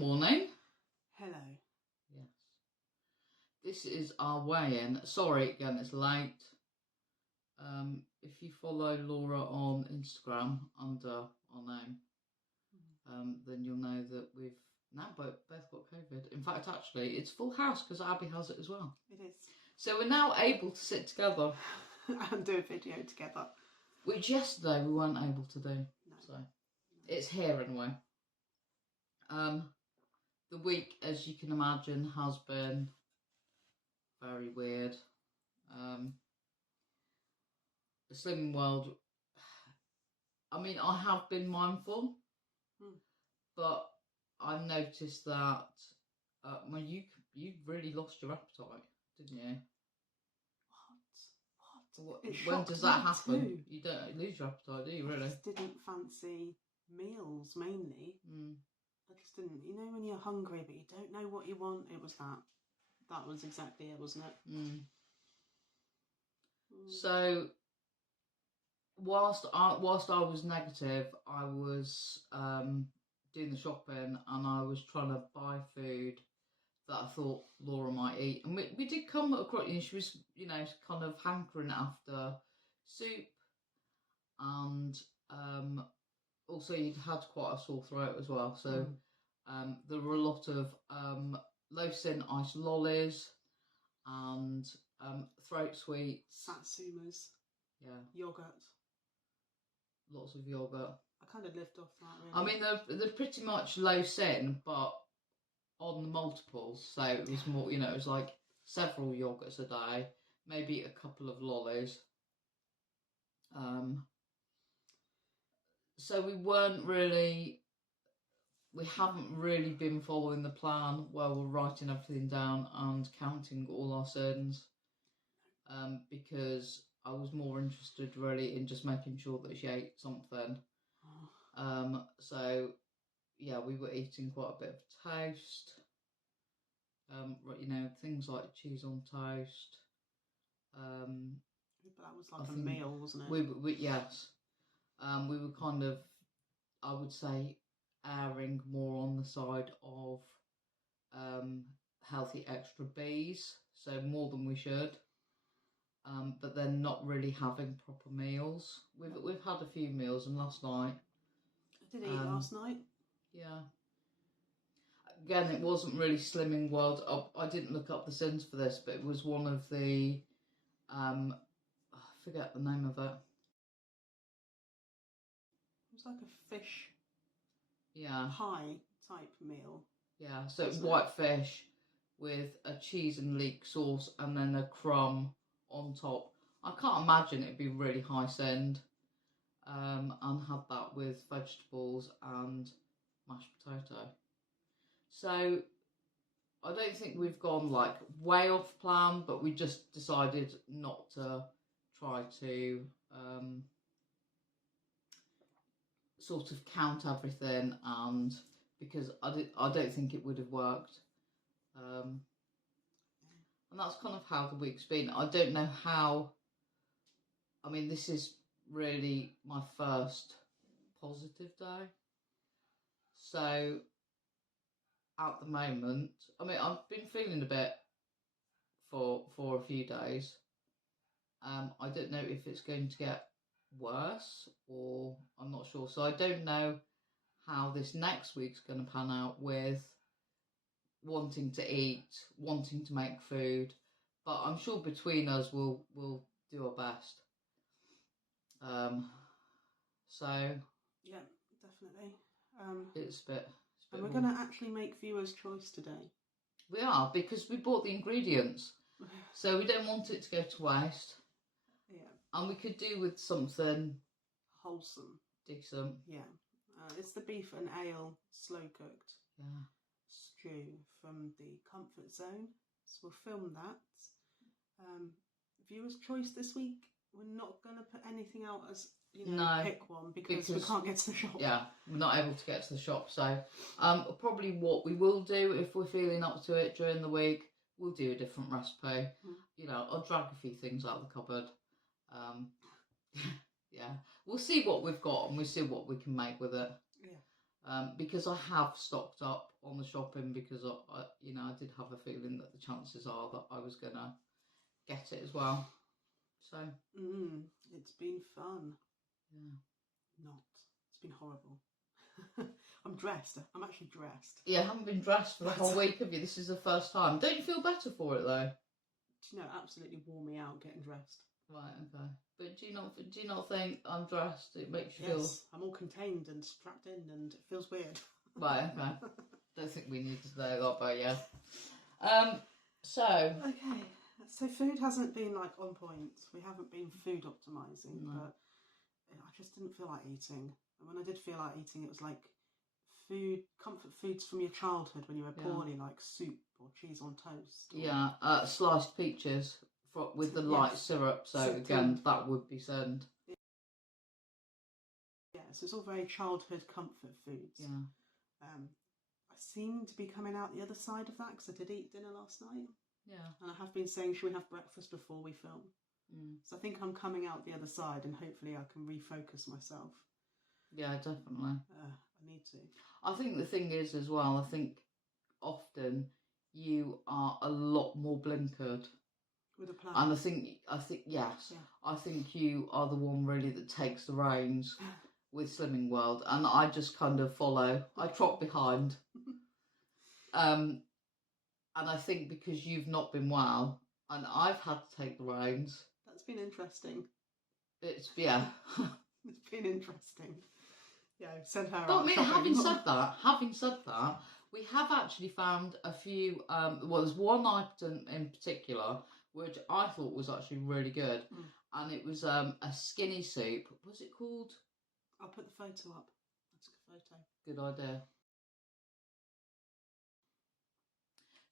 morning. Hello. Yes. This is our weigh-in. Sorry again, it's late. If you follow Laura on Instagram under our name, then you'll know that we've now both got COVID. In fact, actually, it's full house because Abby has it as well. It is. So we're now able to sit together and do a video together. Which yesterday we weren't able to do. No. So it's here anyway. The week, as you can imagine, has been very weird. The Slimming World, I mean, I have been mindful, but I've noticed that well, you really lost your appetite, didn't you? What? When does that happen? Too. You don't lose your appetite, do you, really? I just didn't fancy meals, mainly. I just didn't. You know when you're hungry but you don't know what you want? It was that. That was exactly it, wasn't it? So, whilst I was negative, I was doing the shopping and I was trying to buy food that I thought Laura might eat. And we did come across, she was, kind of hankering after soup, and also you'd had quite a sore throat as well. So there were a lot of low-sin ice lollies and throat sweets. Satsumas. Yeah. Yogurt. Lots of yogurt. I kind of lived off that, really. I mean, they're pretty much low-sin, but on the multiples. So it was more, it was like several yogurts a day, maybe a couple of lollies. So we haven't really been following the plan where we're writing everything down and counting all our sins, because I was more interested really in just making sure that she ate something. So yeah, we were eating quite a bit of toast, things like cheese on toast. But that was like a meal, wasn't it? Yes. We were kind of, I would say, erring more on the side of healthy extra Bs, so more than we should. But then not really having proper meals. We've had a few meals, and last night. I did eat last night. Yeah. Again, it wasn't really Slimming World. I didn't look up the sins for this, but it was one of the, I forget the name of it. It was like a fish pie type meal. Yeah, so it's white fish with a cheese and leek sauce and then a crumb on top. I can't imagine it'd be really high send. And had that with vegetables and mashed potato. So I don't think we've gone like way off plan, but we just decided not to try to sort of count everything, and because I don't think it would have worked. And that's kind of how the week's been. I don't know how. I mean, this is really my first positive day. So at the moment, I mean, I've been feeling a bit for a few days. I don't know if it's going to get worse, or I'm not sure. So I don't know how this next week's going to pan out with wanting to eat, wanting to make food, but I'm sure between us we'll do our best. So yeah, definitely. It's a bit. And we're going to actually make viewers' choice today. We are, because we bought the ingredients, so we don't want it to go to waste. Yeah. And we could do with something wholesome, decent. Yeah. It's the beef and ale slow cooked stew from the Comfort Zone. So we'll film that. Viewers' choice this week. We're not going to put anything out as pick one because we can't get to the shop. Yeah, we're not able to get to the shop. So probably what we will do, if we're feeling up to it during the week, we'll do a different recipe. I'll drag a few things out of the cupboard. Yeah, we'll see what we've got and we'll see what we can make with it. Yeah. because I have stocked up on the shopping because I did have a feeling that the chances are that I was gonna get it as well. So it's been fun. Yeah. Not. It's been horrible. I'm dressed. I'm actually dressed. Yeah, I haven't been dressed for the whole week, have you? This is the first time. Don't you feel better for it though? Do you know, it absolutely wore me out getting dressed. Right, okay. But do you not think I'm dressed? It makes you feel... I'm all contained and strapped in and it feels weird. Right, okay. Don't think we need to know that, but yeah. So... Okay. So food hasn't been like on point. We haven't been food optimising, but I just didn't feel like eating. And when I did feel like eating, it was like comfort foods from your childhood when you were poorly, like soup or cheese on toast. Or... sliced peaches with the light syrup. So again, that would be send. Yeah, so it's all very childhood comfort foods. Yeah. I seem to be coming out the other side of that because I did eat dinner last night. Yeah. And I have been saying, should we have breakfast before we film? So I think I'm coming out the other side and hopefully I can refocus myself. Yeah, definitely. I need to. I think the thing is as well, I think often you are a lot more blinkered. With a plan. And I think yes. Yeah. I think you are the one really that takes the reins with Slimming World. And I just kind of follow. I trot behind. And I think because you've not been well and I've had to take the reins. That's been interesting. It's It's been interesting. Yeah, I've sent her but out. I mean, having said that, we have actually found a few. There's one item in particular which I thought was actually really good, and it was a skinny soup. What's it called? I'll put the photo up. That's a good photo. Good idea.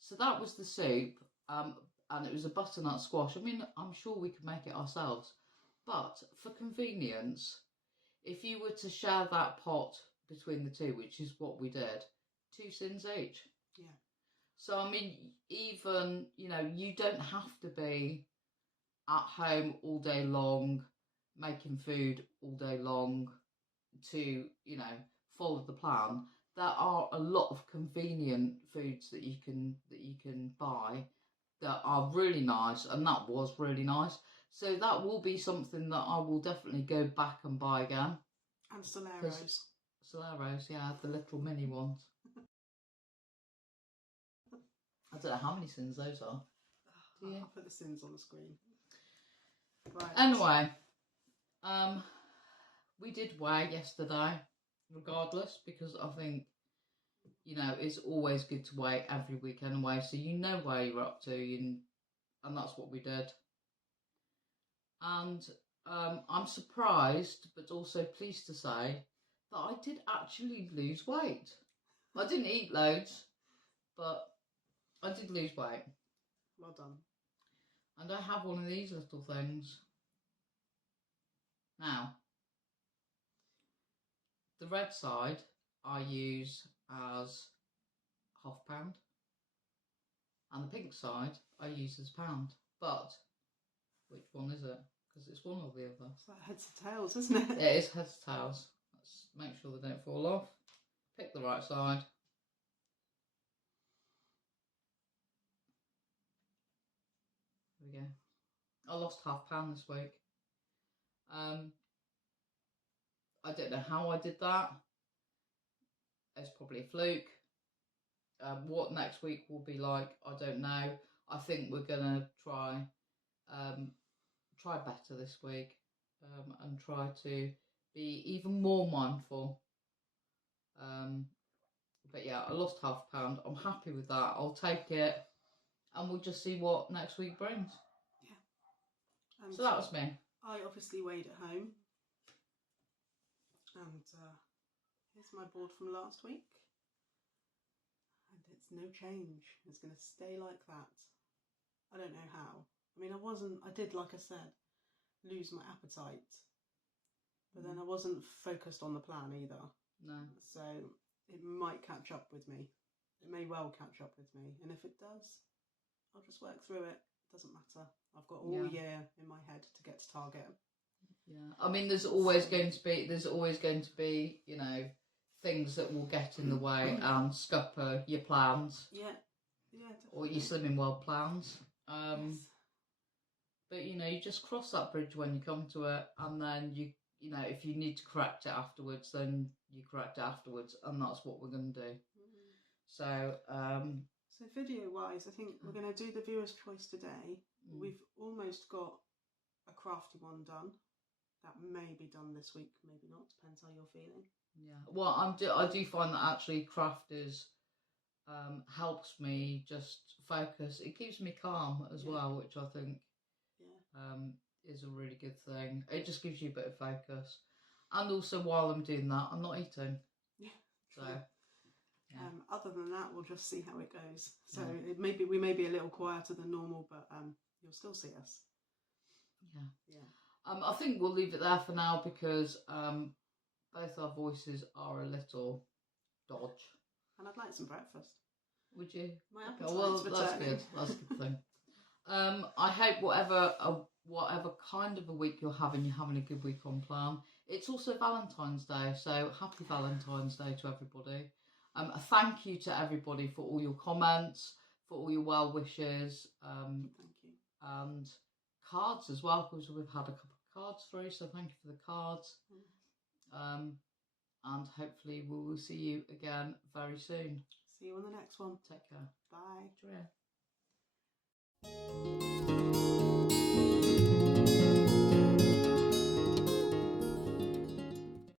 So that was the soup, and it was a butternut squash. I mean, I'm sure we could make it ourselves, but for convenience, if you were to share that pot between the two, which is what we did, 2 sins each. Yeah. So, I mean, even, you don't have to be at home all day long, making food all day long to, follow the plan. There are a lot of convenient foods that you can buy that are really nice, and that was really nice. So that will be something that I will definitely go back and buy again. And Soleros. Soleros, yeah, the little mini ones. I don't know how many sins those are. Do you? I'll put the sins on the screen. Right. Anyway, we did weigh yesterday, regardless, because I think, it's always good to weigh every week anyway, so you know where you're up to, and that's what we did. And I'm surprised, but also pleased to say that I did actually lose weight. I didn't eat loads, but I did lose weight. Well done. And I have one of these little things. Now, the red side I use as £0.5, and the pink side I use as £1. But which one is it? Because it's one or the other. It's like heads or tails, isn't it? It is heads or tails. Let's make sure they don't fall off. Pick the right side. There we go. I lost £0.5 this week. I don't know how I did that. It's probably a fluke. What next week will be like, I don't know. I think we're gonna try better this week, and try to be even more mindful. But yeah, I lost £0.5. I'm happy with that. I'll take it, and we'll just see what next week brings. Yeah. So that was me. I obviously weighed at home, and here's my board from last week, and it's no change. It's going to stay like that. I don't know how. I mean, I did, like I said, lose my appetite, but then I wasn't focused on the plan either. No. So it might catch up with me. It may well catch up with me, and if it does, I'll just work through it. Doesn't matter. I've got all year in my head to get to target. Yeah, I mean, there's always going to be, things that will get in the way and scupper your plans. Yeah. Or your Slimming World plans. Yes. But you just cross that bridge when you come to it, and then you if you need to correct it afterwards, then you correct it afterwards, and that's what we're going to do. So video wise, I think we're going to do the viewer's choice today. We've almost got a crafty one done. That may be done this week, maybe not. Depends how you're feeling. Yeah. Well, I do find that actually crafters helps me just focus. It keeps me calm as well, which I think is a really good thing. It just gives you a bit of focus. And also while I'm doing that, I'm not eating. Yeah. So other than that, we'll just see how it goes. So we may be a little quieter than normal, but you'll still see us. Yeah. I think we'll leave it there for now because both our voices are a little dodge. And I'd like some breakfast. Would you? My appetite's well, that's returning. good. That's a good thing. I hope whatever kind of a week you're having a good week on plan. It's also Valentine's Day, so happy Valentine's Day to everybody. A thank you to everybody for all your comments, for all your well wishes. Thank you. And cards as well, because we've had a couple of cards through, so thank you for the cards. And hopefully we will see you again very soon. See you on the next one. Take care. Bye. Cheerio.